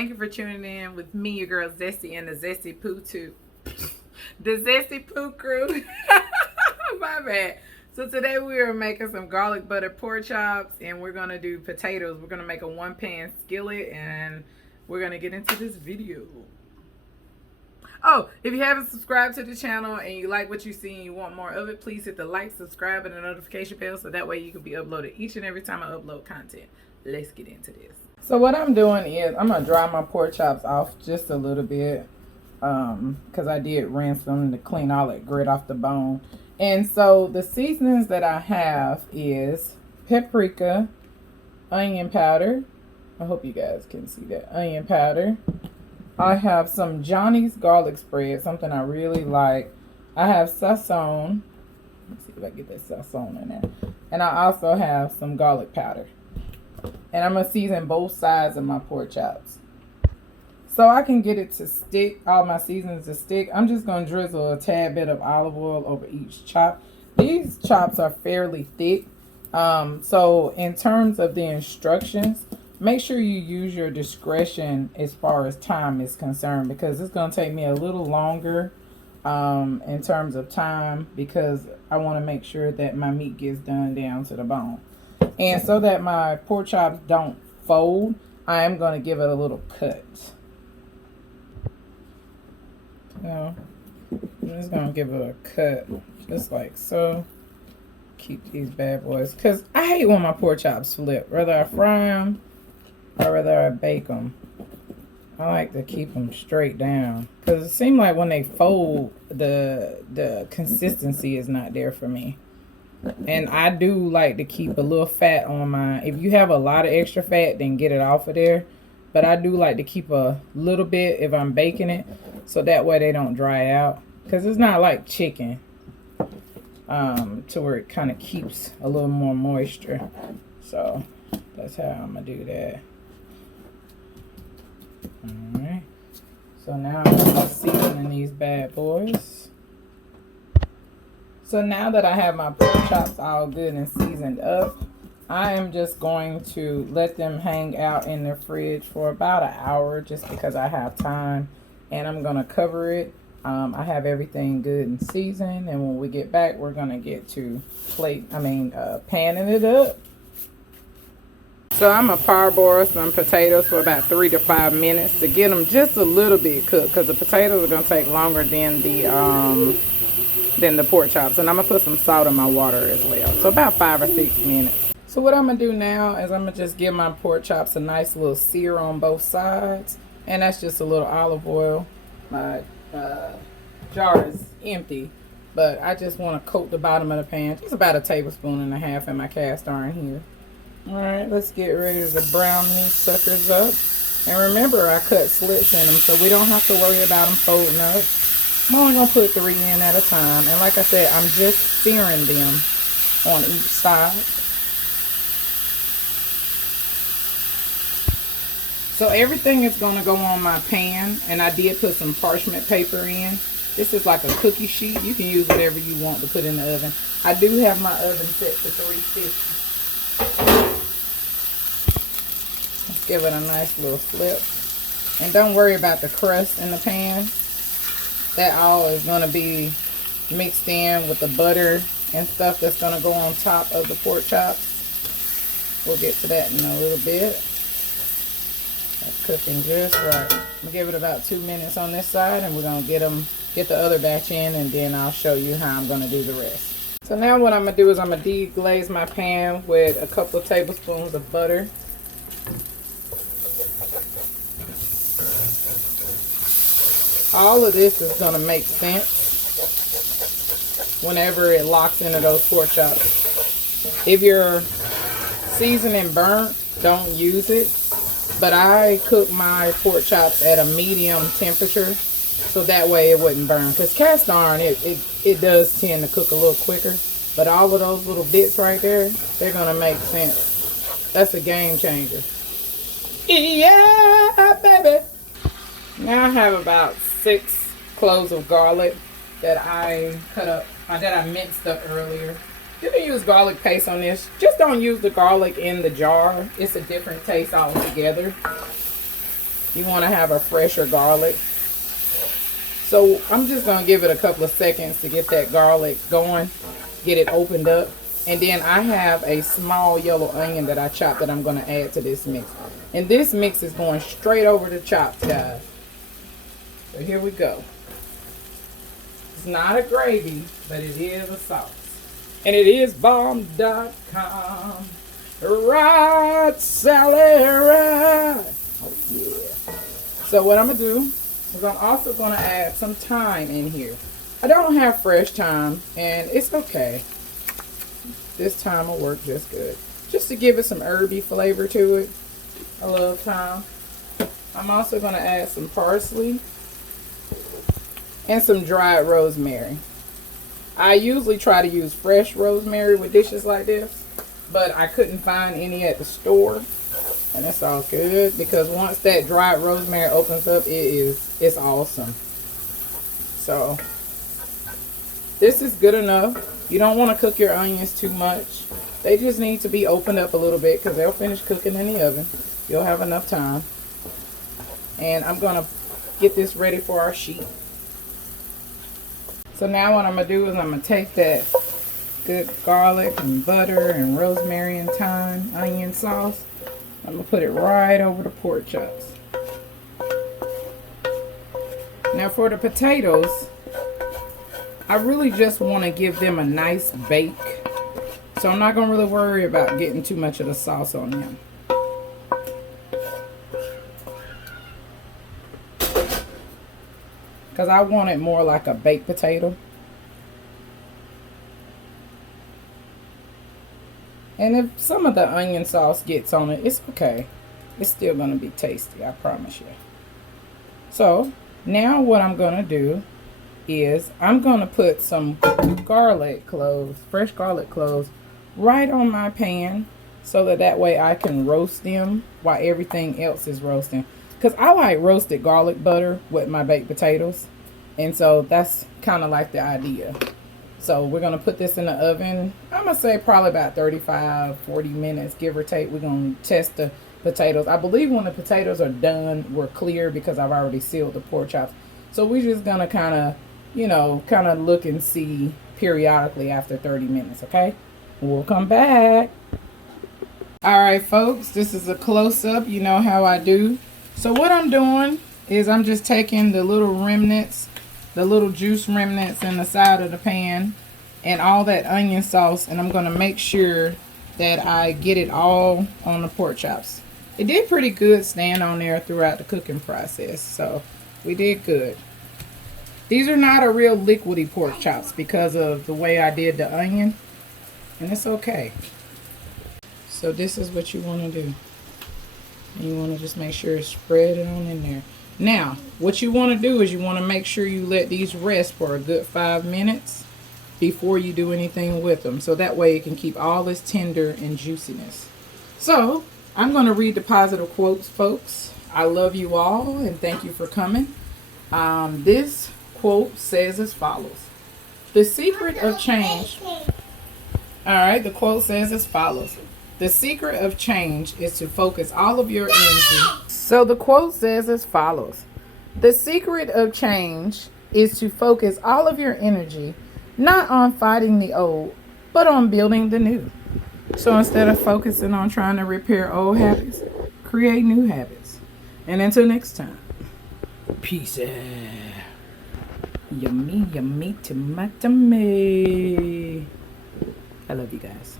Thank you for tuning in with me, your girl Zesty, and the Zesty Pooh too. The Zesty Pooh crew. My bad. So today we are making some garlic butter pork chops, and we're gonna do potatoes. We're gonna make a 1-pan skillet, and we're gonna get into this video. Oh, if you haven't subscribed to the channel and you like what you see and you want more of it, please hit the like, subscribe, and the notification bell so that way you can be uploaded each and every time I upload content. Let's get into this. So what I'm doing is I'm gonna dry my pork chops off just a little bit because I did rinse them to clean all that grit off the bone. And so the seasonings that I have is paprika, onion powder. I hope you guys can see that. Onion powder. I have some Johnny's garlic spread, something I really like. I have sazon. Let's see if I get that sazon in there. And I also have some garlic powder. And I'm going to season both sides of my pork chops. So I can get it to stick, all my seasonings to stick, I'm just going to drizzle a tad bit of olive oil over each chop. These chops are fairly thick. So in terms of the instructions, make sure you use your discretion as far as time is concerned, because it's going to take me a little longer in terms of time, because I want to make sure that my meat gets done down to the bone. And so that my pork chops don't fold, I am going to give it a little cut. I'm just going to give it a cut, just like so. Keep these bad boys, because I hate when my pork chops flip, whether I fry them or whether I bake them. I like to keep them straight down, because it seems like when they fold, the consistency is not there for me. And I do like to keep a little fat on mine. If you have a lot of extra fat, then get it off of there. But I do like to keep a little bit if I'm baking it, so that way they don't dry out. Because it's not like chicken, to where it kind of keeps a little more moisture. So that's how I'm going to do that. Alright. So now I'm just seasoning these bad boys. So now that I have my pork chops all good and seasoned up, I am just going to let them hang out in the fridge for about an hour, just because I have time. And I'm going to cover it. I have everything good and seasoned, and when we get back, we're going to get to panning it up. So I'm going to parboil some potatoes for about 3 to 5 minutes to get them just a little bit cooked, because the potatoes are going to take longer than the pork chops. And I'm going to put some salt in my water as well. So about 5 or 6 minutes. So what I'm going to do now is I'm going to just give my pork chops a nice little sear on both sides. And that's just a little olive oil. My jar is empty, but I just want to coat the bottom of the pan. Just about 1.5 tablespoons in my cast iron here. Alright, let's get ready to brown these suckers up. And remember, I cut slits in them, so we don't have to worry about them folding up. I'm only going to put 3 in at a time. And like I said, I'm just searing them on each side. So everything is going to go on my pan. And I did put some parchment paper in. This is like a cookie sheet. You can use whatever you want to put in the oven. I do have my oven set to 350. Let's give it a nice little flip. And don't worry about the crust in the pan. That all is going to be mixed in with the butter and stuff that's going to go on top of the pork chops. We'll get to that in a little bit. That's cooking just right. I'm going to give it about 2 minutes on this side, and we're going to get the other batch in, and then I'll show you how I'm going to do the rest. So now what I'm going to do is I'm going to deglaze my pan with a couple of tablespoons of butter. All of this is going to make sense whenever it locks into those pork chops. If your seasoning burnt, don't use it. But I cook my pork chops at a medium temperature, so that way it wouldn't burn. Because cast iron, it does tend to cook a little quicker. But all of those little bits right there, they're going to make sense. That's a game changer. Yeah, baby. Now I have about 6 cloves of garlic that I cut up, that I minced up earlier. You can use garlic paste on this. Just don't use the garlic in the jar. It's a different taste altogether. you want to have a fresher garlic. So I'm just going to give it a couple of seconds to get that garlic going, get it opened up. And then I have a small yellow onion that I chopped that I'm going to add to this mix. And this mix is going straight over the chopped, guys. So here we go. It's not a gravy, but it is a sauce. And it is bomb.com. Right, Sally, right. Oh, yeah. So what I'm going to do is I'm also going to add some thyme in here. I don't have fresh thyme, and it's okay. This thyme will work just good. Just to give it some herby flavor to it. I love thyme. I'm also going to add some parsley and some dried rosemary. I usually try to use fresh rosemary with dishes like this, but I couldn't find any at the store, and it's all good because once that dried rosemary opens up, it's awesome. So this is good enough. You don't want to cook your onions too much. They just need to be opened up a little bit because they'll finish cooking in the oven. You'll have enough time. And I'm going to get this ready for our sheet. So now what I'm going to do is I'm going to take that good garlic and butter and rosemary and thyme onion sauce. I'm going to put it right over the pork chops. Now for the potatoes, I really just want to give them a nice bake. So I'm not going to really worry about getting too much of the sauce on them. Because I want it more like a baked potato. And if some of the onion sauce gets on it, it's okay. It's still going to be tasty, I promise you. So now what I'm going to do is I'm going to put some garlic cloves, fresh garlic cloves, right on my pan so that way I can roast them while everything else is roasting. Because I like roasted garlic butter with my baked potatoes. And so that's kind of like the idea. So we're going to put this in the oven. I'm going to say probably about 35, 40 minutes, give or take. We're going to test the potatoes. I believe when the potatoes are done, we're clear because I've already sealed the pork chops. So we're just going to kind of, you know, kind of look and see periodically after 30 minutes, okay? We'll come back. All right, folks, this is a close-up. You know how I do. So what I'm doing is I'm just taking the little remnants, the little juice remnants in the side of the pan and all that onion sauce, and I'm going to make sure that I get it all on the pork chops. It did pretty good staying on there throughout the cooking process, so we did good. These are not a real liquidy pork chops because of the way I did the onion, and it's okay. So this is what you want to do. And you want to just make sure it's spread it on in there. Now, what you want to do is you want to make sure you let these rest for a good 5 minutes before you do anything with them. So that way it can keep all this tender and juiciness. So, I'm going to read the positive quotes, folks. I love you all and thank you for coming. This quote says as follows. The secret of change. Alright, the quote says as follows. The secret of change is to focus all of your energy. So the quote says as follows. The secret of change is to focus all of your energy not on fighting the old, but on building the new. So instead of focusing on trying to repair old habits, create new habits. And until next time, peace out. Yummy, yummy, tomato. I love you guys.